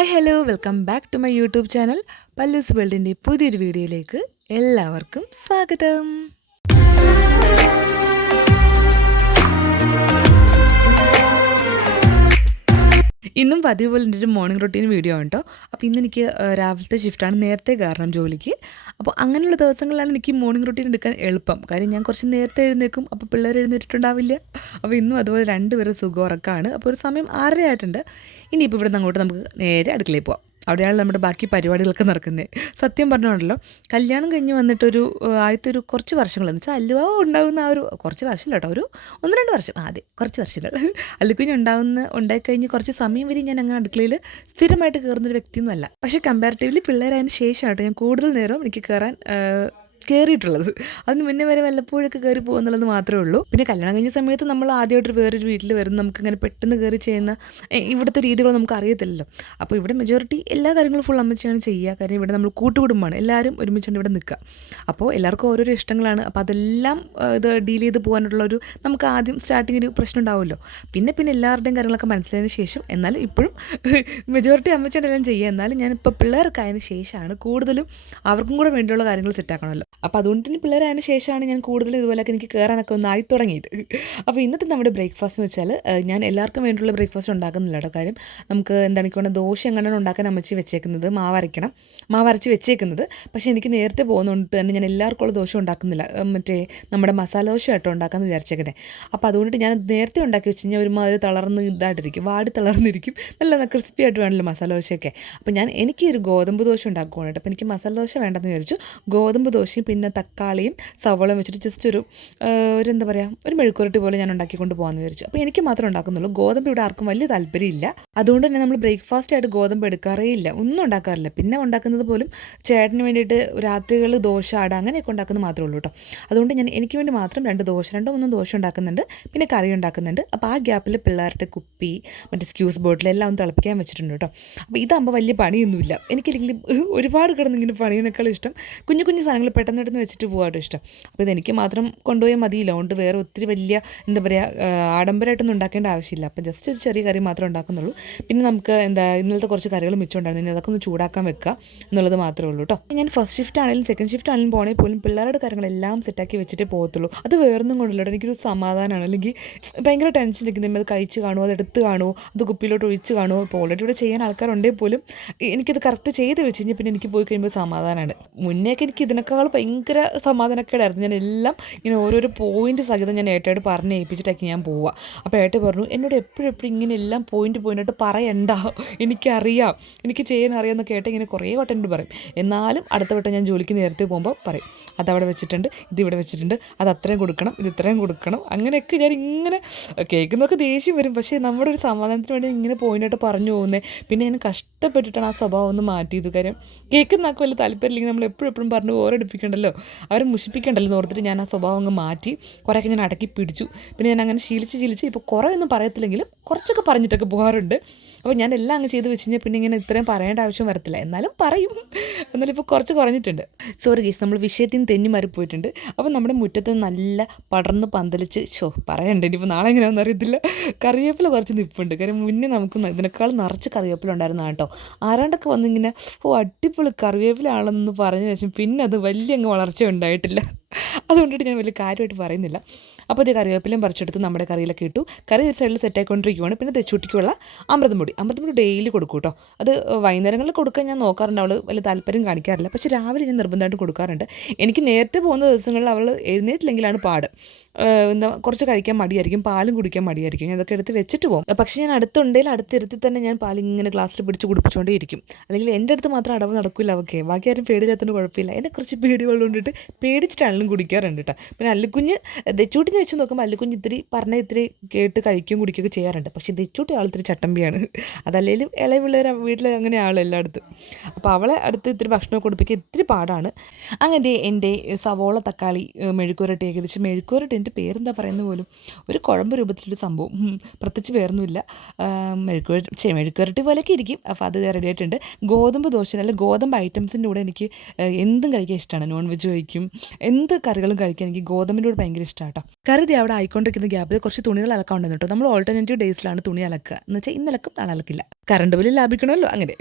Hi hello welcome back to my YouTube channel Palloos വേൾഡിന്റെ പുതിയൊരു വീഡിയോയിലേക്ക് എല്ലാവർക്കും സ്വാഗതം. ഇന്നും പതിവ് പോലെ എന്റെ ഒരു മോർണിംഗ് റൊട്ടീൻ വീഡിയോ കേട്ടോ അപ്പോൾ ഇന്ന് എനിക്ക് രാവിലത്തെ ഷിഫ്റ്റാണ് നേരത്തെ കാരണം ജോലിക്ക്. അപ്പോൾ അങ്ങനെയുള്ള ദിവസങ്ങളിലാണ് എനിക്ക് മോർണിംഗ് റൊട്ടീൻ എടുക്കാൻ എളുപ്പം. കാര്യം ഞാൻ കുറച്ച് നേരത്തെ എഴുന്നേക്കും അപ്പോൾ പിള്ളേർ എഴുന്നേറ്റിട്ടുണ്ടാവില്ല. അപ്പോൾ ഇന്നും അതുപോലെ രണ്ടുപേരും സുഖം ഉറക്കമാണ് അപ്പോൾ ഒരു സമയം ആറര ആയിട്ടുണ്ട് ഇനിയിപ്പോൾ ഇവിടെ നിന്ന് അങ്ങോട്ട് നമുക്ക് നേരെ അടുക്കളയിൽ പോവാം. അവിടെയാണ് നമ്മുടെ ബാക്കി പരിപാടികളൊക്കെ നടക്കുന്നത് സത്യം പറഞ്ഞോണ്ടല്ലോ കല്യാണം കഴിഞ്ഞ് വന്നിട്ടൊരു ആദ്യത്തൊരു കുറച്ച് വർഷങ്ങൾ എന്ന് വെച്ചാൽ അല്ലുവ ഉണ്ടാകുന്ന ആ ഒരു കുറച്ച് വർഷം കേട്ടോ ഒരു ഒന്ന് രണ്ട് വർഷം ആദ്യം കുറച്ച് വർഷങ്ങൾ. അല്ലുക്കുഞ്ഞ് ഉണ്ടാകുന്ന ഉണ്ടായിക്കഴിഞ്ഞ് കുറച്ച് സമയം വരെ ഞാൻ അങ്ങനെ അടുക്കളയിൽ സ്ഥിരമായിട്ട് കയറുന്നൊരു വ്യക്തിയൊന്നുമല്ല. പക്ഷേ കമ്പാരിറ്റീവ്ലി പിള്ളേരായതിന് ശേഷമായിട്ട് ഞാൻ കൂടുതൽ നേരം എനിക്ക് കയറാൻ കയറിയിട്ടുള്ളത് അതിന് മുന്നേ വരെ വല്ലപ്പോഴൊക്കെ കയറി പോകുന്നുള്ളത് മാത്രമേ ഉള്ളൂ. പിന്നെ കല്യാണം കഴിഞ്ഞ സമയത്ത് നമ്മൾ ആദ്യമായിട്ട് വേറൊരു വീട്ടിൽ വരുന്ന നമുക്ക് ഇങ്ങനെ പെട്ടെന്ന് കയറി ചെയ്യുന്ന ഇവിടുത്തെ രീതികൾ നമുക്ക് അറിയത്തില്ലല്ലോ. അപ്പോൾ ഇവിടെ മെജോറിറ്റി എല്ലാ കാര്യങ്ങളും ഫുൾ അമ്മച്ചിയാണ് ചെയ്യുക. കാര്യം ഇവിടെ നമ്മൾ കൂട്ടുകുടുംബമാണ്. എല്ലാവരും ഒരുമിച്ചാണ് ഇവിടെ നിൽക്കുക. അപ്പോൾ എല്ലാവർക്കും ഓരോരോ ഇഷ്ടങ്ങളാണ്. അപ്പോൾ അതെല്ലാം ഇത് ഡീൽ ചെയ്ത് പോകാനുള്ള ഒരു നമുക്ക് ആദ്യം സ്റ്റാർട്ടിങ് ഒരു പ്രശ്നം ഉണ്ടാവുമല്ലോ. പിന്നെ പിന്നെ എല്ലാവരുടെയും കാര്യങ്ങളൊക്കെ മനസ്സിലായതിന് ശേഷം എന്നാലും ഇപ്പോഴും മെജോറിറ്റി അമ്മച്ചിയുടെ എല്ലാം ചെയ്യുക. എന്നാലും ഞാനിപ്പോൾ പിള്ളേർക്കായതിന് ശേഷമാണ് കൂടുതലും അവർക്കും കൂടെ വേണ്ടിയുള്ള കാര്യങ്ങൾ സെറ്റാക്കണമല്ലോ അപ്പോൾ അതുകൊണ്ട് തന്നെ പിള്ളേരായതിനു ശേഷമാണ് ഞാൻ കൂടുതൽ ഇതുപോലെയൊക്കെ എനിക്ക് കയറാനൊക്കെ ഒന്ന് ആയി തുടങ്ങിയത്. അപ്പോൾ ഇന്നത്തെ നമ്മുടെ ബ്രേക്ക്ഫാസ്റ്റ് എന്ന് വെച്ചാൽ ഞാൻ എല്ലാവർക്കും വേണ്ടിയുള്ള ബ്രേക്ക്ഫാസ്റ്റ് ഉണ്ടാക്കുന്നില്ല കേട്ടോ കാര്യം. നമുക്ക് എന്താണ് എനിക്ക് ദോശ എങ്ങനെയാണ് ഉണ്ടാക്കാൻ അമ്മച്ചി വെച്ചേക്കുന്നത് മാവരയ്ക്കണം മാവരച്ച് വെച്ചേക്കുന്നത്. പക്ഷേ എനിക്ക് നേരത്തെ പോകുന്നതുകൊണ്ട് തന്നെ ഞാൻ എല്ലാവർക്കും ഉള്ള ദോശ ഉണ്ടാക്കുന്നില്ല. മറ്റേ നമ്മുടെ മസാല ദോശ ആയിട്ടോ ഉണ്ടാക്കാമെന്ന് വിചാരിച്ചേക്കുന്നത് അപ്പോൾ അതുകൊണ്ട് ഞാൻ നേരത്തെ ഉണ്ടാക്കി വെച്ച് കഴിഞ്ഞാൽ ഒരുമാതിരി തളർന്ന് ഇതായിട്ടിരിക്കും. വാടി തളർന്നിരിക്കും. നല്ല ക്രിസ്പി ആയിട്ട് വേണമല്ലോ മസാല ദോശയൊക്കെ. അപ്പോൾ ഞാൻ എനിക്ക് ഒരു ഗോതമ്പ് ദോശ ഉണ്ടാക്കുവാണ് അപ്പോൾ എനിക്ക് മസാല ദോശ വേണ്ടെന്ന് വിചാരിച്ചു. ഗോതമ്പ് ദോശയും പിന്നെ തക്കാളിയും സവോളയും വെച്ചിട്ട് ജസ്റ്റ് ഒരു ഒരു എന്താ പറയുക ഒരു മെഴുക്കുരട്ടി പോലെ ഞാൻ ഉണ്ടാക്കിക്കൊണ്ട് പോകാമെന്ന് വിചാരിച്ചു. അപ്പോൾ എനിക്ക് മാത്രമേ ഉണ്ടാക്കുന്നുള്ളൂ. ഗോതമ്പ് ഇവിടെ ആർക്കും വലിയ താല്പര്യമില്ല. അതുകൊണ്ട് തന്നെ നമ്മൾ ബ്രേക്ക്ഫാസ്റ്റ് ആയിട്ട് ഗോതമ്പ് എടുക്കാറേ ഇല്ല. ഒന്നും ഉണ്ടാക്കാറില്ല. പിന്നെ ഉണ്ടാക്കുന്നത് പോലും ചേട്ടന് വേണ്ടിയിട്ട് രാത്രികൾ ദോശ അട അങ്ങനെയൊക്കെ ഉണ്ടാക്കുന്നത് മാത്രമേ ഉള്ളൂ കേട്ടോ. അതുകൊണ്ട് ഞാൻ എനിക്ക് വേണ്ടി മാത്രം രണ്ട് ദോശ രണ്ടോ മൂന്നോ ദോശ ഉണ്ടാക്കുന്നുണ്ട്. പിന്നെ കറി ഉണ്ടാക്കുന്നുണ്ട്. അപ്പോൾ ആ ഗ്യാപ്പിൽ പിള്ളേരുടെ കുപ്പി മറ്റേ സ്ക്യൂസ് ബോട്ടിൽ എല്ലാം തിളപ്പിക്കാൻ വെച്ചിട്ടുണ്ട് കേട്ടോ. അപ്പോൾ ഇതാകുമ്പോൾ വലിയ പണിയൊന്നുമില്ല. എനിക്കില്ലെങ്കിൽ ഒരുപാട് കിടന്ന് ഇങ്ങനെ ഇഷ്ടം. കുഞ്ഞു കുഞ്ഞു സാധനങ്ങൾ പെട്ടെന്ന് പെട്ടെന്ന് വെച്ചിട്ട് പോകാട്ടോ ഇഷ്ടം. അപ്പോൾ ഇതെനിക്ക് മാത്രം കൊണ്ടുപോയാൽ മതിയില്ല. അതുകൊണ്ട് വേറെ ഒത്തിരി വലിയ എന്താ പറയുക ആഡംബരമായിട്ടൊന്നും ഉണ്ടാക്കേണ്ട ആവശ്യമില്ല. അപ്പം ജസ്റ്റ് ഒരു ചെറിയ കറി മാത്രമേ ഉണ്ടാക്കുന്നുള്ളൂ. പിന്നെ നമുക്ക് എന്താ ഇന്നലത്തെ കുറച്ച് കറികൾ മിച്ചമുണ്ടായിരുന്നു ഇനി അതൊക്കെ ഒന്ന് ചൂടാക്കാൻ വെക്കുക എന്നുള്ളത് മാത്രമേ ഉള്ളൂ കേട്ടോ ഞാൻ ഫസ്റ്റ് ഷിഫ്റ്റ് ആണെങ്കിലും സെക്കൻഡ് ഷിഫ്റ്റ് ആണെങ്കിലും പോകണേ പോലും പിള്ളേരുടെ കാര്യങ്ങളെല്ലാം സെറ്റാക്കി വെച്ചിട്ടേ പോകത്തുള്ളൂ. അത് വേറൊന്നും കൊണ്ടില്ല എനിക്കൊരു സമാധാനമാണ് അല്ലെങ്കിൽ ഭയങ്കര ടെൻഷൻ ഇരിക്കുന്നത് അത് കഴിച്ച് കാണുമോ? അത് എടുത്ത് കാണുമോ? അത് കുപ്പിയിലോട്ട് ഒഴിച്ച് കാണുമോ? ഇപ്പോൾ ഓൾറെഡി ഇവിടെ ചെയ്യാൻ ആൾക്കാരുണ്ടെങ്കിൽ പോലും എനിക്കത് കറക്റ്റ് ചെയ്ത് വെച്ച് കഴിഞ്ഞാൽ പിന്നെ എനിക്ക് പോയി കഴിയുമ്പോൾ സമാധാനമാണ് മുന്നേയൊക്കെ എനിക്ക് ഇതിനേക്കാൾ ഭയങ്കര സമാധാനക്കേടായിരുന്നു. ഞാൻ എല്ലാം ഇങ്ങനെ ഓരോരോ പോയിന്റ് സഹിതം ഞാൻ ഏട്ടയോട് പറഞ്ഞ് ഏൽപ്പിച്ചിട്ടൊക്കെ ഞാൻ പോവുക അപ്പോൾ ഏട്ട പറഞ്ഞു എന്നോട് എപ്പോഴും എപ്പോഴും ഇങ്ങനെ എല്ലാം പോയിന്റ് പോയിന്റായിട്ട് പറയണ്ട. എനിക്കറിയാം. എനിക്ക് ചെയ്യാൻ അറിയാമെന്നൊക്കെ ഏട്ട ഇങ്ങനെ കുറേ വട്ടം എന്നോട് പറയും. എന്നാലും അടുത്ത വട്ടം ഞാൻ ജോലിക്ക് നേരത്തെ പോകുമ്പോൾ പറയും. അതവിടെ വെച്ചിട്ടുണ്ട് ഇതിവിടെ വെച്ചിട്ടുണ്ട് അത് അത്രയും കൊടുക്കണം ഇത് ഇത്രയും കൊടുക്കണം. അങ്ങനെയൊക്കെ ഞാൻ ഇങ്ങനെ കേൾക്കുന്നതൊക്കെ ദേഷ്യം വരും. പക്ഷേ നമ്മുടെ ഒരു സമാധാനത്തിന് വേണ്ടി ഇങ്ങനെ പോയിന്റായിട്ട് പറഞ്ഞു പോകുന്നത് പിന്നെ ഞാൻ കഷ്ടപ്പെട്ടിട്ടാണ് ആ സ്വഭാവം ഒന്ന് മാറ്റിയത്. കാര്യം കേൾക്കുന്ന ആൾക്ക് വലിയ താല്പര്യമില്ലെങ്കിൽ നമ്മൾ എപ്പോഴും എപ്പോഴും പറഞ്ഞ് ഓരടിപ്പിക്കണ്ടല്ലോ അവരെ മുഷിപ്പിക്കണ്ടല്ലോ എന്ന് ഓർത്തിട്ട് ഞാൻ ആ സ്വഭാവം അങ്ങ് മാറ്റി കുറേയൊക്കെ ഞാൻ അടക്കി പിടിച്ചു. പിന്നെ ഞാൻ അങ്ങനെ ശീലിച്ച് ശീലിച്ച് ഇപ്പോൾ കുറേ ഒന്നും പറയത്തില്ലെങ്കിലും കുറച്ചൊക്കെ പറഞ്ഞിട്ടൊക്കെ പോകാറുണ്ട്. അപ്പോൾ ഞാൻ എല്ലാം അങ്ങ് ചെയ്ത് വെച്ച് കഴിഞ്ഞാൽ പിന്നെ ഇങ്ങനെ ഇത്രയും പറയേണ്ട ആവശ്യം വരത്തില്ല. എന്നാലും പറയും. എന്നാലും ഇപ്പോൾ കുറച്ച് കുറഞ്ഞിട്ടുണ്ട്. സോറി ഗീസ് നമ്മൾ വിഷയത്തിൽ നിന്ന് തെന്നി മാറിപ്പോയിട്ടുണ്ട് അപ്പോൾ നമ്മുടെ മുറ്റത്ത് നല്ല പടർന്ന് പന്തലിച്ച് ഷോ പറയണ്ട. ഇനിയിപ്പോൾ നാളെ എങ്ങനെയാണെന്ന് അറിയത്തില്ല. കറിവേപ്പില കുറച്ച് നിപ്പുണ്ട്. കാര്യം മുന്നേ നമുക്ക് ഇതിനേക്കാൾ നിറച്ച് കറിവേപ്പില ഉണ്ടായിരുന്നു കേട്ടോ. ആരാണ്ടൊക്കെ വന്നിങ്ങനെ ഓ അടിപൊളി കറിവേപ്പിലാണെന്ന് പറഞ്ഞ ശേഷം പിന്നെ അത് വലിയ അങ്ങ് വളർച്ച ഉണ്ടായിട്ടില്ല. അതുകൊണ്ടിട്ട് ഞാൻ വലിയ കാര്യമായിട്ട് പറയുന്നില്ല. അപ്പോൾ ഇത് കറിവേപ്പിലയും പറിച്ചെടുത്ത് നമ്മുടെ കറിയിലൊക്കെ ഇട്ടു. കറി ഒരു സൈഡിൽ സെറ്റായിക്കൊണ്ടിരിക്കുവാണ് പിന്നെ തെച്ചുട്ടിക്കുള്ള അമൃതം പൊടി. ഡെയിലി കൊടുക്കും കേട്ടോ അത് വൈകുന്നേരങ്ങളിൽ കൊടുക്കാൻ ഞാൻ നോക്കാറുണ്ട്. അവൾ വലിയ താല്പര്യം കാണിക്കാറില്ല. പക്ഷേ രാവിലെ ഞാൻ നിർബന്ധമായിട്ട് കൊടുക്കാറുണ്ട്. എനിക്ക് നേരത്തെ പോകുന്ന ദിവസങ്ങളിൽ അവൾ എഴുന്നേറ്റില്ലെങ്കിലാണ് പാട്. എന്താ കുറച്ച് കഴിക്കാൻ മടിയായിരിക്കും. പാലും കുടിക്കാൻ മടിയായിരിക്കും. ഞാൻ അതൊക്കെ എടുത്ത് വെച്ചിട്ട് പോകും. പക്ഷേ ഞാൻ അടുത്തുണ്ടെങ്കിൽ അടുത്തിരുത്തി തന്നെ ഞാൻ പാൽ ഇങ്ങനെ ഗ്ലാസ്സിൽ പിടിച്ച് കുടിപ്പിച്ചുകൊണ്ടേ ഇരിക്കും. അല്ലെങ്കിൽ എന്റെ അടുത്ത് മാത്രം അടവ് നടക്കില്ല അവൾക്ക്. ബാക്കി ആരും പേടിയില്ലാത്തതിന് കുഴപ്പമില്ല. എന്നെ കുറച്ച് പേടികളുകൊണ്ടിട്ട് പേടിച്ചിട്ടാണെങ്കിലും കുടിക്കാറുണ്ട് കേട്ടോ പിന്നെ അല്ലിക്കുഞ്ഞ് ദച്ചൂട്ടിനെ വെച്ച് നോക്കുമ്പോൾ അല്ലിക്കുഞ്ഞ് ഇത്തിരി പറഞ്ഞ ഇത്തിരി കേട്ട് കഴിക്കുകയും കുടിക്കുകയൊക്കെ ചെയ്യാറുണ്ട്. പക്ഷേ ദച്ചൂട്ടി ആൾ ഇത്തിരി ചട്ടമ്പിയാണ്. അതല്ലെങ്കിലും ഇളയ വീട്ടിൽ അങ്ങനെ എല്ലായിടത്തും. അപ്പോൾ അവളെ അടുത്ത് ഇത്തിരി ഭക്ഷണം കൊടുപ്പിക്കുക ഇത്തിരി പാടാണ്. അങ്ങനെ എന്റെ സവോള തക്കാളി മെഴുക്കുരട്ടി ഏകദേശം മെഴുക്കുരട്ടി എന്റെ പേരെന്താ പറയുന്നത് പോലും? ഒരു കുഴമ്പ് രൂപത്തിലൊരു സംഭവം. പ്രത്യേകിച്ച് വേറൊന്നുമില്ല മെഴുക്കുരട്ടി മെഴുക്കുരട്ടി പോലെയൊക്കെ ഇരിക്കും. അപ്പോൾ അത് റെഡി ആയിട്ടുണ്ട്. ഗോതമ്പ് ദോശ അല്ലെങ്കിൽ ഗോതമ്പ് ഐറ്റംസിന്റെ കൂടെ എനിക്ക് എന്തും കഴിക്കാൻ ഇഷ്ടമാണ് നോൺ വെജ് കഴിക്കും. എന്ത് കറികളും കഴിക്കാൻ എനിക്ക് ഗോതമ്പിന്റെ കൂടെ ഭയങ്കര ഇഷ്ടമാണ് കേട്ടോ. ദേ അവിടെ ആയിക്കൊണ്ടിരിക്കുന്ന ഗ്യാപ്പിൽ കുറച്ച് തുണികൾ അലക്കാണ്ടെന്ന് കേട്ടോ. നമ്മൾ ഓൾട്ടർനേറ്റീവ് ഡേയ്സിലാണ് തുണി അലക്കുക. എന്ന് വെച്ചാൽ ഇന്നലക്കും നാളെ അലക്കില്ല. കറണ്ട് ബില്ല് ലാഭിക്കണമല്ലോ അങ്ങനെ.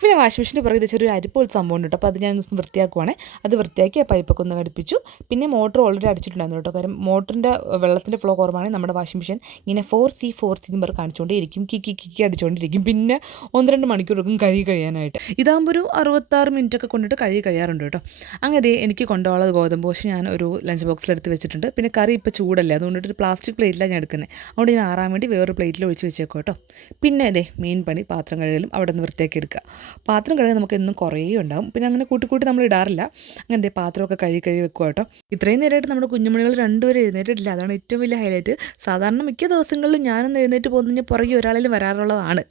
പിന്നെ വാഷിംഗ് മെഷീന്റെ പുറകെ ഒരു അരിപ്പോൾ സംഭവം ഉണ്ട് അപ്പോൾ അത് ഞാൻ വൃത്തിയാക്കുവാണേ. അത് വൃത്തിയാക്കി ആ പൈപ്പൊക്കെ ഒന്ന് ഘടിപ്പിച്ചു പിന്നെ മോട്ടർ ഓൾറെഡി അടിച്ചിട്ടുണ്ടായിരുന്നു കേട്ടോ. കാര്യം മോട്ടറിന്റെ വെള്ളത്തിന്റെ ഫ്ലോ കുറവാണെങ്കിൽ നമ്മുടെ വാഷിംഗ് മെഷീൻ ഇങ്ങനെ ഫോർ സി ഫോർ സി പറഞ്ഞ് കാണിച്ചുകൊണ്ടേയിരിക്കും കിക്കി കിക്കി അടിച്ചുകൊണ്ടിരിക്കും പിന്നെ ഒന്ന് രണ്ട് മണിക്കൂറൊക്കെ കഴുകി കഴിയാനായിട്ട്. ഇതാകുമ്പോൾ ഒരു അറുപത്താറ് മിനിറ്റ് ഒക്കെ കൊണ്ടിട്ട് കഴുകി കഴിയാറുണ്ട് കേട്ടോ. അങ്ങനെ എനിക്ക് കൊണ്ടുപോകാനുള്ളത് ഗോതമ്പ് ദോശ ഞാൻ ഒരു ലഞ്ച് ബോക്സിൽ എടുത്ത് വെച്ചിട്ടുണ്ട്. പിന്നെ കറി ഇപ്പോൾ ചൂടല്ലേ? അതുകൊണ്ടിട്ട് ഒരു പ്ലാസ്റ്റിക് പ്ലേറ്റിലാണ് ഞാൻ എടുക്കുന്നത് അതുകൊണ്ട് ഞാൻ ആറാൻ വേണ്ടി വേറൊരു പ്ലേറ്റിൽ ഒഴിച്ച് വെച്ചേക്കും കേട്ടോ. പിന്നെ അതെ മെയിൻ പണി പാത്രം കഴുകലും അവിടെ നിന്ന് വൃത്തിയാക്കി എടുക്കുക. പാത്രം കഴുകാൻ നമുക്ക് എന്നും കുറേ ഉണ്ടാവും. പിന്നെ അങ്ങനെ കൂട്ടി കൂട്ടി നമ്മൾ ഇടാറില്ല. അങ്ങനെ ദേ പാത്രമൊക്കെ കഴുകി കഴുകി വെക്കുക കേട്ടോ. ഇത്രയും നേരമായിട്ട് നമ്മുടെ കുഞ്ഞുമണികൾ രണ്ടുപേരും എഴുന്നേറ്റിട്ടില്ല. അതാണ് ഏറ്റവും വലിയ ഹൈലൈറ്റ് സാധാരണ മിക്ക ദിവസങ്ങളിലും ഞാനൊന്ന് എഴുന്നേറ്റ് പോകുന്നതിന് പുറകെ ഒരാളിലും വരാറുള്ളതാണ്.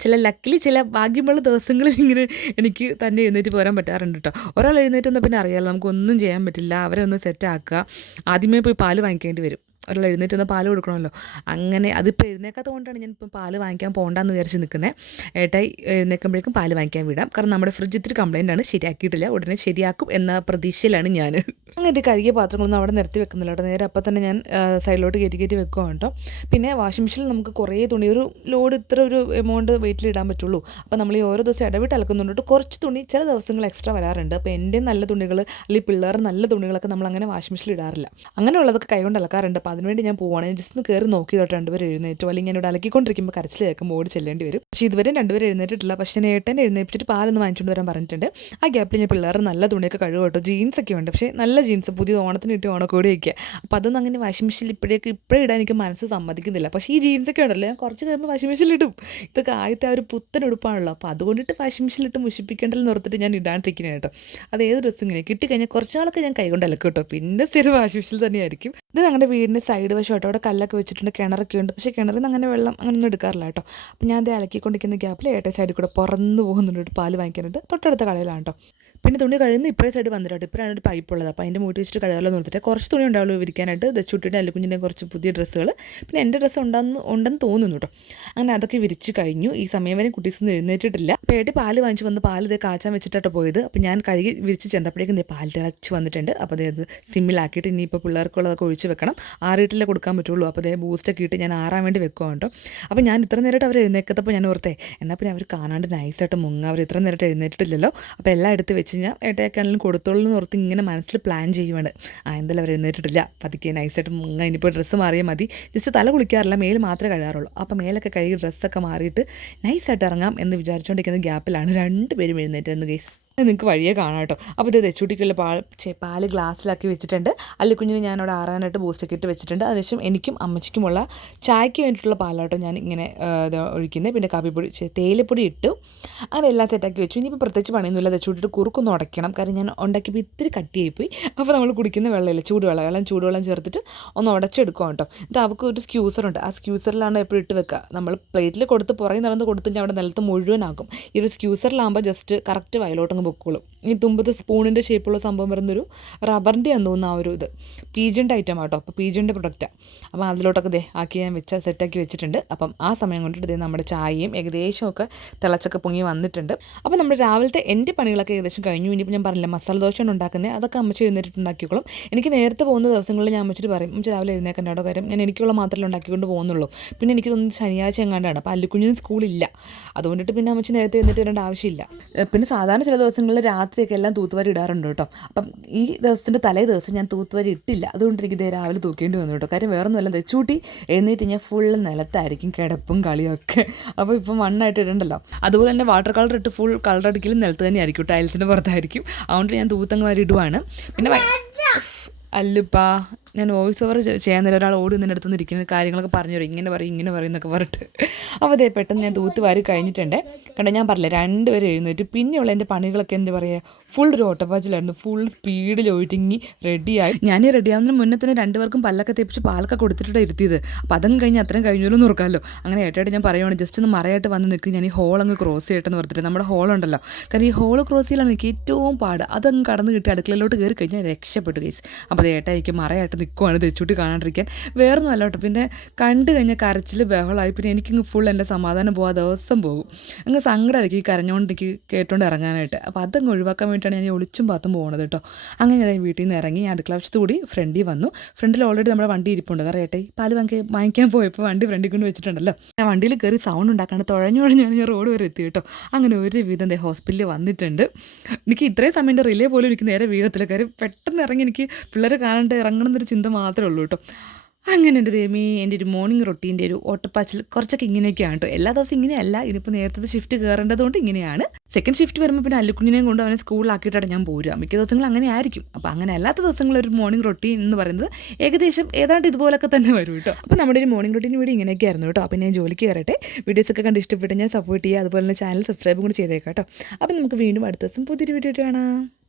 ചില ലക്കിലി ചില ഭാഗ്യമുള്ള ദിവസങ്ങളിൽ ഇങ്ങനെ എനിക്ക് തന്നെ എഴുന്നേറ്റ് പോരാൻ പറ്റാറുണ്ട് കേട്ടോ. ഒരാൾ എഴുന്നേറ്റ് വന്നാൽ പിന്നെ അറിയാമല്ലോ നമുക്കൊന്നും ചെയ്യാൻ പറ്റില്ല. അവരെ ഒന്ന് സെറ്റാക്കുക ആദ്യമേ പോയി പാൽ വാങ്ങിക്കേണ്ടി വരും ഒരാൾ എഴുന്നേറ്റ് വന്നാൽ പാൽ കൊടുക്കണമല്ലോ. അങ്ങനെ അതിപ്പോൾ എഴുന്നേക്കാത്തത് കൊണ്ടാണ് ഞാൻ ഇപ്പം പാൽ വാങ്ങിക്കാൻ പോകണ്ടെന്ന് വിചാരിച്ച് നിൽക്കുന്നത് ഏട്ടായി എഴുന്നേൽക്കുമ്പോഴേക്കും പാൽ വാങ്ങിക്കാൻ വിടാം. കാരണം നമ്മുടെ ഫ്രിഡ്ജ് ഇത്തിരി കംപ്ലൈന്റ് ആണ്. ശരിയാക്കിയിട്ടില്ല. ഉടനെ ശരിയാക്കും എന്ന പ്രതീക്ഷയിലാണ് ഞാൻ അങ്ങനെ ഇത് കഴുകിയ പാത്രങ്ങളൊന്നും അവിടെ നിർത്തി വെക്കുന്നില്ല കേട്ടോ. നേരെ അപ്പം തന്നെ ഞാൻ സൈഡിലോട്ട് കയറ്റി കയറ്റി വെക്കുകയാണ് കേട്ടോ. പിന്നെ വാഷിംഗ് മെഷീനിൽ നമുക്ക് കുറേ തുണി ഒരു ലോഡ് ഇത്ര ഒരു എമൗണ്ട് വെയിറ്റിൽ ഇടാൻ പറ്റുള്ളൂ. അപ്പോൾ നമ്മൾ ഈ ഓരോ ദിവസം ഇടവിട്ട് അലക്കുന്നുണ്ട് കുറച്ച് തുണി ചില ദിവസങ്ങൾ എക്സ്ട്രാ വരാറുണ്ട്. അപ്പോൾ എന്റെ നല്ല തുണികൾ അല്ലെങ്കിൽ പിള്ളേർ നല്ല തുണികളൊക്കെ നമ്മൾ അങ്ങനെ വാഷിംഗ് മെഷീനിൽ ഇടാറില്ല. അങ്ങനെയുള്ളതൊക്കെ കൈകൊണ്ട് അലക്കാറുണ്ട്. അപ്പോൾ അതിനുവേണ്ടി ഞാൻ പോവാണ്. ജസ്റ്റ് ഒന്ന് കയറി നോക്കി തൊട്ട് രണ്ടുപേരും എഴുന്നേറ്റോ. അല്ലെങ്കിൽ ഇവിടെ അലക്കിക്കൊണ്ടിരിക്കുമ്പോൾ കരച്ചിൽ കേൾക്കുമ്പോൾ ഓടി ചെല്ലേണ്ടി വരും. പക്ഷേ ഇതുവരെ രണ്ടുപേരും എഴുന്നേറ്റിട്ടില്ല. പക്ഷേ ഞാൻ ഏട്ടൻ എഴുന്നേറ്റിട്ട് പാലൊന്ന് വാങ്ങിച്ചുകൊണ്ട് വരാൻ പറഞ്ഞിട്ടുണ്ട്. ആ ഗ്യാപ്പിൽ ഞാൻ പിള്ളേർ നല്ല തുണിയൊക്കെ കഴുകും കേട്ടോ. ജീൻസ് ഒക്കെ ഉണ്ട്. പക്ഷേ നല്ല ജീൻസ് പുതിയ ഓണത്തിന് കിട്ടിയ ഓണക്കോടി വയ്ക്കുക അപ്പോൾ അതൊന്നും അങ്ങനെ വാഷിംഗ് മെഷീനിൽ ഇപ്പോഴേക്ക് ഇപ്പോഴേ ഇടാൻ എനിക്ക് മനസ്സ് സമ്മതിക്കുന്നില്ല. പക്ഷേ ഈ ജീൻസ് ഒക്കെ ഉണ്ടല്ലോ. ഞാൻ കുറച്ച് കഴിയുമ്പോൾ വാഷിംഗ് മെഷീനിൽ ഇടും. ഇതൊക്കെ ആദ്യത്തെ ആ ഒരു പുത്തൻ ഉടുപ്പാണല്ലോ. അപ്പോൾ അതുകൊണ്ടിട്ട് വാഷിംഗ് മെഷീനിൽ ഇട്ട് മുഷിപ്പിക്കേണ്ടതെന്ന് നിർത്തിട്ട് ഞാൻ ഇടാണ്ടിരിക്കുന്നത് കേട്ടോ. അത് ഏത് ഡ്രസ്സും ഇങ്ങനെ? കിട്ടിക്കഴിഞ്ഞാൽ കുറച്ച് നാളൊക്കെ ഞാൻ കൈകൊണ്ട് അലക്കും കേട്ടോ. പിന്നെ സ്ഥിരം വാഷിംഗ് മെഷീനിൽ തന്നെയായിരിക്കും. ഇത് ഞങ്ങളുടെ വീടിന്റെ സൈഡ് വശമായിട്ട് അവിടെ കല്ലൊക്കെ വെച്ചിട്ടുണ്ട് കിണറൊക്കെ ഉണ്ട്. പക്ഷേ കിണറിൽ നിന്ന് അങ്ങനെ വെള്ളം അങ്ങനെ ഒന്നും എടുക്കാറില്ല കേട്ടോ. അപ്പോൾ ഞാൻ അത് അലക്കിക്കൊണ്ടിരിക്കുന്ന ഗ്യാപ്പിൽ ഏട്ട സൈഡിൽ കൂടെ പുറന്ന് പോകുന്നുണ്ട് പാൽ വാങ്ങിക്കാനുണ്ട് തൊട്ടടുത്ത കടയിലാണ് കേട്ടോ. പിന്നെ തുണി കഴിയുന്ന ഇപ്പോഴേ സൈഡ് വന്നിട്ടുണ്ട്. ഇപ്പോഴാണ് ഒരു പൈപ്പ് ഉള്ളത്. അപ്പോൾ അതിന്റെ മൂട്ടി വെച്ചിട്ട് കഴുകാലോ നിർത്തിട്ട് കുറച്ച് തുണി ഉണ്ടാവുള്ളൂ വിരിക്കാനായിട്ട്. ദച്ചുട്ടിയുടെ അല്ലുകുഞ്ഞിന്റെ കുറച്ച് പുതിയ ഡ്രസ്സുകൾ പിന്നെ എന്റെ ഡ്രസ്സ് ഉണ്ടെന്ന് ഉണ്ടെന്ന് തോന്നുന്നു കേട്ടോ അങ്ങനെ അതൊക്കെ വിരിച്ച് കഴിഞ്ഞു. ഈ സമയം വരെ കുട്ടീസ് ഒന്നും എഴുന്നേറ്റിട്ടില്ല. പേട്ടി പാൽ വാങ്ങിച്ച് വന്ന് പാൽ ഇതേ കാച്ചാൻ വെച്ചിട്ടാണ് പോയത്. അപ്പോൾ ഞാൻ കഴുകി വിരിച്ച് ചെന്നപ്പോഴേക്കും ഇതേ പാൽ തിളച്ച് വന്നിട്ടുണ്ട്. അപ്പോൾ അതായത് അത് സിമ്മിലാക്കിയിട്ട് ഇനിയിപ്പോൾ പിള്ളേർക്കുള്ളതൊക്കെ ഒഴിച്ച് വെക്കണം. ആറിയിട്ടില്ലേ കൊടുക്കാൻ പറ്റുള്ളൂ. അപ്പോൾ അതേ ബൂസ്റ്റൊക്കെ ഇട്ട് ഞാൻ ആറാൻ വേണ്ടി വെക്കുക കേട്ടോ അപ്പോൾ ഞാൻ ഇത്ര നേരമായിട്ട് അവർ എഴുന്നേക്കത്തപ്പോൾ ഞാൻ ഓർത്തേ എന്നാൽ പിന്നെ അവർ കാണാണ്ട് നൈസായിട്ട് മുങ്ങ. അവർ ഇത്ര നേരമായിട്ട് എഴുന്നേറ്റിട്ടില്ലല്ലോ. അപ്പോൾ എല്ലാം എടുത്ത് വെച്ച് ഞാൻ ഏട്ടയൊക്കെയാണെങ്കിലും കൊടുത്തോളൂ എന്ന് ഓർത്ത് ഇങ്ങനെ മനസ്സിൽ പ്ലാൻ ചെയ്യുവാണ്. ആ എന്തായാലും അവർ എഴുന്നേറ്റിട്ടില്ല. പതുക്കെ നൈസായിട്ട് മുങ്ങ ഇനിയിപ്പോൾ ഡ്രസ്സ് മാറിയാൽ മതി. ജസ്റ്റ് തല കുളിക്കാറില്ല മേൽ മാത്രമേ കഴുകാറുള്ളൂ. അപ്പോൾ മേലൊക്കെ കഴുകി ഡ്രസ്സൊക്കെ മാറിയിട്ട് നൈസായിട്ട് ഇറങ്ങാം എന്ന് വിചാരിച്ചുകൊണ്ടിരിക്കുന്ന ഗ്യാപ്പിലാണ് രണ്ട് രണ്ടുപേരും എഴുന്നേറ്റെന്ന് ഗേസ് നിങ്ങൾക്ക് വഴിയെ കാണാം കേട്ടോ. അപ്പോൾ ഇത് തെച്ചൂട്ടിക്കുള്ള പാൽ പാൽ ഗ്ലാസ്സിലാക്കി വെച്ചിട്ടുണ്ട്. അല്ലിക്കുഞ്ഞിന് ഞാൻ അവിടെ ആറാനായിട്ട് ബൂസ്റ്റൊക്കെ ഇട്ട് വെച്ചിട്ടുണ്ട്. അതിനുശേഷം എനിക്കും അമ്മച്ചിക്കുമുള്ള ചായക്ക് വേണ്ടിയിട്ടുള്ള പാലാട്ടോ ഞാൻ ഇങ്ങനെ ഇത് ഒഴിക്കുന്നത് പിന്നെ കാപ്പിപ്പൊടി തേയിലപ്പൊടി ഇട്ടു. അങ്ങനെ എല്ലാം സെറ്റാക്കി വെച്ചു. ഇനിയിപ്പോൾ പ്രത്യേകിച്ച് പണിയൊന്നുമില്ല. ചൂടിട്ട് കുറുക്കൊന്ന് ഉടയ്ക്കണം. കാരണം ഞാൻ ഉണ്ടാക്കിയപ്പോൾ ഇത്തിരി കട്ടിയായിപ്പോയി. അപ്പോൾ നമ്മൾ കുടിക്കുന്ന വെള്ളമില്ല ചൂടുവെള്ളം. വെള്ളം ചൂടുവെള്ളം ചേർത്തിട്ട് ഒന്ന് ഉടച്ചെടുക്കും കേട്ടോ. എന്നിട്ട് അവർക്ക് ഒരു സ്ക്യൂസറുണ്ട് ആ സ്ക്യൂസറിലാണ് എപ്പോഴും ഇട്ട് വെക്കുക നമ്മൾ പ്ലേറ്റിൽ കൊടുത്ത് പുറകെ നടന്ന് കൊടുത്തിട്ട് അവിടെ നിലത്ത് മുഴുവനാകും ഈ ഒരു സ്ക്യൂസറിലാകുമ്പോൾ ജസ്റ്റ് കറക്റ്റ് വയലോട്ടങ്ങ് പൊക്കോളും ഈ തുമ്പത്ത് സ്പൂണിന്റെ ഷേപ്പുള്ള സംഭവം വരുന്നൊരു റബ്ബറിന്റെ ആണെന്ന് തോന്നുന്ന ആ ഒരു ഇത്. പീജന്റെ ഐറ്റം ആട്ടോ. അപ്പോൾ പീജന്റെ പ്രൊഡക്റ്റാണ് അപ്പോൾ അതിലോട്ടൊക്കെ ദേ ആക്കി ഞാൻ വെച്ച സെറ്റാക്കി വെച്ചിട്ടുണ്ട്. അപ്പം ആ സമയം കൊണ്ടിട്ട് ദേ നമ്മുടെ ചായയും ഏകദേശമൊക്കെ തിളച്ചൊക്കെ പൊങ്ങി വന്നിട്ടുണ്ട്. അപ്പോൾ നമ്മുടെ രാവിലത്തെ എന്റെ പണികളൊക്കെ ഏകദേശം കഴിഞ്ഞു. ഇനിയിപ്പോൾ ഞാൻ പറഞ്ഞില്ല മസാല ദോശയാണ് ഉണ്ടാക്കുന്നത് അതൊക്കെ അമ്മച്ചി എഴുന്നേറ്റിട്ടുണ്ടാക്കിക്കോളും എനിക്ക് നേരത്തെ പോകുന്ന ദിവസങ്ങളിൽ ഞാൻ അമ്മച്ചിട്ട് പറയും അമ്മച്ചി രാവിലെ എഴുന്നേക്കണ്ട കാര്യം. ഞാൻ എനിക്കുള്ള മാത്രമേ ഉണ്ടാക്കിക്കൊണ്ട് പോകുന്നുള്ളൂ. പിന്നെ എനിക്ക് തോന്നുന്നു ശനിയാഴ്ച എങ്ങാണ്ടാണ്. അപ്പോൾ അല്ലുക്കുഞ്ഞിന് സ്കൂളില്ല അതുകൊണ്ടിട്ട് പിന്നെ അമ്മച്ചി നേരത്തെ എഴുന്നേറ്റ് വരേണ്ട ആവശ്യമില്ല. പിന്നെ സാധാരണ ചില ദിവസങ്ങളിൽ രാത്രിയൊക്കെ എല്ലാം തൂത്തുവാരി ഇടാറുണ്ട് കേട്ടോ. അപ്പം ഈ ദിവസത്തിന്റെ തലേ ദിവസം ഞാൻ തൂത്തുവാരി ഇട്ടില്ല. അതുകൊണ്ട് എനിക്ക് ഇതേ രാവിലെ തൂക്കേണ്ടി വന്നു കേട്ടോ. കാര്യം വേറെ ഒന്നുമല്ല തെച്ചൂട്ടി എഴുന്നേറ്റ് ഞാൻ ഫുൾ നിലത്തായിരിക്കും കിടപ്പും കളിയൊക്കെ. ഒക്കെ അപ്പോൾ ഇപ്പം മണ്ണായിട്ട് ഇടണ്ടല്ലോ. അതുപോലെ തന്നെ വാട്ടർ കളർ ഇട്ട് ഫുൾ കളർ അടിക്കലും നിലത്ത് തന്നെയായിരിക്കും ടൈൽസിന്റെ പുറത്തായിരിക്കും. അതുകൊണ്ട് ഞാൻ തൂത്തങ്ങ് വാരി ഇടുവാണ്. പിന്നെ അല്ലുപ്പാ. ഞാൻ വോയിസ് ഓവർ ചെയ്യാൻ നേരം ഒരാൾ ഓടി നിന്നെ അടുത്തുനിന്ന് ഇരിക്കുന്ന കാര്യങ്ങളൊക്കെ പറഞ്ഞു തരും. ഇങ്ങനെ പറയും ഇങ്ങനെ പറയും എന്നൊക്കെ പറഞ്ഞിട്ട്. അപ്പോൾ അതേ പെട്ടെന്ന് ഞാൻ തൂത്ത് വാരി കഴിഞ്ഞിട്ടുണ്ട്. കണ്ടോ ഞാൻ പറഞ്ഞില്ല രണ്ടുപേരും എഴുന്നേറ്റ്. പിന്നെയുള്ള എന്റെ പണികളൊക്കെ എന്താ പറയുക ഫുൾ ഒരു ഓട്ടപ്പാച്ചിലായിരുന്നു. ഫുൾ സ്പീഡിൽ ഒഴുങ്ങി റെഡിയായി ഞാൻ റെഡിയാവുന്നതിന് മുന്നേ തന്നെ രണ്ടുപേർക്കും പല്ലൊക്കെ തേപ്പിച്ച് പാലൊക്കെ കൊടുത്തിട്ടാണ് ഇരുത്തിയത്. അപ്പോൾ അതങ്ങ് കഴിഞ്ഞ് അത്രയും കഴിഞ്ഞല്ലോ എന്ന് ഓർക്കാമല്ലോ. അങ്ങനെ ഏട്ടായിട്ട് ഞാൻ പറയുവാണ് ജസ്റ്റ് ഒന്ന് മറയായിട്ട് വന്ന് നിൽക്കും. ഞാൻ ഈ ഹോൾ അങ്ങ് ക്രോസ് ചെയ്യട്ടെന്ന് പറഞ്ഞിട്ട്. നമ്മുടെ ഹോൾ ഉണ്ടല്ലോ. കാരണം ഈ ഹോൾ ക്രോസ് ചെയ്യലാണ് എനിക്ക് ഏറ്റവും പാട്. അതങ്ങ് കടന്ന് കിട്ടി അടുക്കളയിലോട്ട് കയറി കഴിഞ്ഞാൽ രക്ഷപ്പെട്ടു കേസ് അപ്പോൾ അത് ഏട്ടായിരിക്കും മറയായിട്ട് നിൽക്കുവാണ് തെച്ചൂട്ടി കാണാണ്ടിരിക്കാൻ. വേറെ ഒന്നും അല്ല കേട്ടോ. പിന്നെ കണ്ടു കഴിഞ്ഞാൽ കരച്ചിൽ ബഹളമായി. പിന്നെ എനിക്കിങ്ങ് ഫുൾ എന്റെ സമാധാനം പോകാൻ ദിവസം പോകും. അങ്ങ് സങ്കടമായിരിക്കും ഈ കരഞ്ഞുകൊണ്ട് എനിക്ക് കേട്ടുകൊണ്ട് ഇറങ്ങാനായിട്ട്. അപ്പോൾ അതങ്ങ് ഒഴിവാക്കാൻ വേണ്ടിയിട്ടാണ് ഞാൻ ഒളിച്ചും പാത്തും പോകുന്നത് കേട്ടോ. അങ്ങനെ ഞാൻ വീട്ടിൽ നിന്ന് ഇറങ്ങി ഞാൻ അടുക്കള വശത്ത് കൂടി ഫ്രണ്ടിൽ വന്നു. ഫ്രണ്ടിൽ ഓൾറെഡി നമ്മുടെ വണ്ടി ഇരിപ്പുണ്ട്. കാരണം ഏട്ടെ പാൽ വാങ്ങി വാങ്ങിക്കാൻ പോയപ്പോൾ വണ്ടി ഫ്രണ്ടിൽ കൊണ്ട് വെച്ചിട്ടുണ്ടല്ലോ. ഞാൻ വണ്ടിയിൽ കയറി സൗണ്ട് ഉണ്ടാക്കാണ്ട് തുഴഞ്ഞുഴഞ്ഞാണ് ഞാൻ റോഡ് വരെ എത്തി കേട്ടോ. അങ്ങനെ ഒരു വിധം ദേ ഹോസ്പിറ്റലിൽ വന്നിട്ടുണ്ട്. എനിക്ക് ഇത്രയും സമയം റിലേ പോലും എനിക്ക് നേരെ വീഴത്തില്ല. കാര്യം പെട്ടെന്ന് ഇറങ്ങി എനിക്ക് പിള്ളേരെ കാണാണ്ട് ഇറങ്ങണം എന്നൊരു ചിന്ത മാത്രമേ ഉള്ളൂ കേട്ടോ. അങ്ങനെ എന്റെ ദൈവമേ എന്റെ ഒരു മോർണിംഗ് റൊട്ടീന്റെ ഒരു ഓട്ടപ്പാച്ചിൽ കുറച്ചൊക്കെ ഇങ്ങനെയൊക്കെയാണ് കേട്ടോ. എല്ലാ ദിവസവും ഇങ്ങനെയല്ല ഇതിപ്പോൾ നേരത്തെ ഷിഫ്റ്റ് കയറേണ്ടതുകൊണ്ട് ഇങ്ങനെയാണ്. സെക്കൻഡ് ഷിഫ്റ്റ് വരുമ്പോൾ പിന്നെ അല്ലുക്കുഞ്ഞിനെയും കൊണ്ട് അവനെ സ്കൂളിലാക്കിയിട്ടാണ് ഞാൻ പോരുക. മിക്ക ദിവസങ്ങൾ അങ്ങനെ ആയിരിക്കും. അപ്പോൾ അങ്ങനെ അല്ലാത്ത ദിവസങ്ങളിൽ ഒരു മോർണിംഗ് റൊട്ടീൻ എന്ന് പറയുന്നത് ഏകദേശം ഏതാണ്ട് ഇതുപോലൊക്കെ തന്നെ വരും കേട്ടോ. അപ്പോൾ നമ്മുടെ ഒരു മോർണിംഗ് റൊട്ടീൻ വീഡിയോ ഇങ്ങനെയൊക്കെ ആയിരുന്നു കേട്ടോ. അപ്പോൾ ഞാൻ ജോലിക്ക് കയറട്ടെ. വീഡിയോസൊക്കെ കണ്ട് ഇഷ്ടപ്പെട്ട് ഞാൻ സപ്പോർട്ട് ചെയ്യുക. അതുപോലെ തന്നെ ചാനൽ സബ്സ്ക്രൈബും കൂടി ചെയ്തേക്കാം കേട്ടോ. അപ്പോൾ നമുക്ക് വീണ്ടും അടുത്ത ദിവസം പുതിയൊരു വീഡിയോ കാണാം.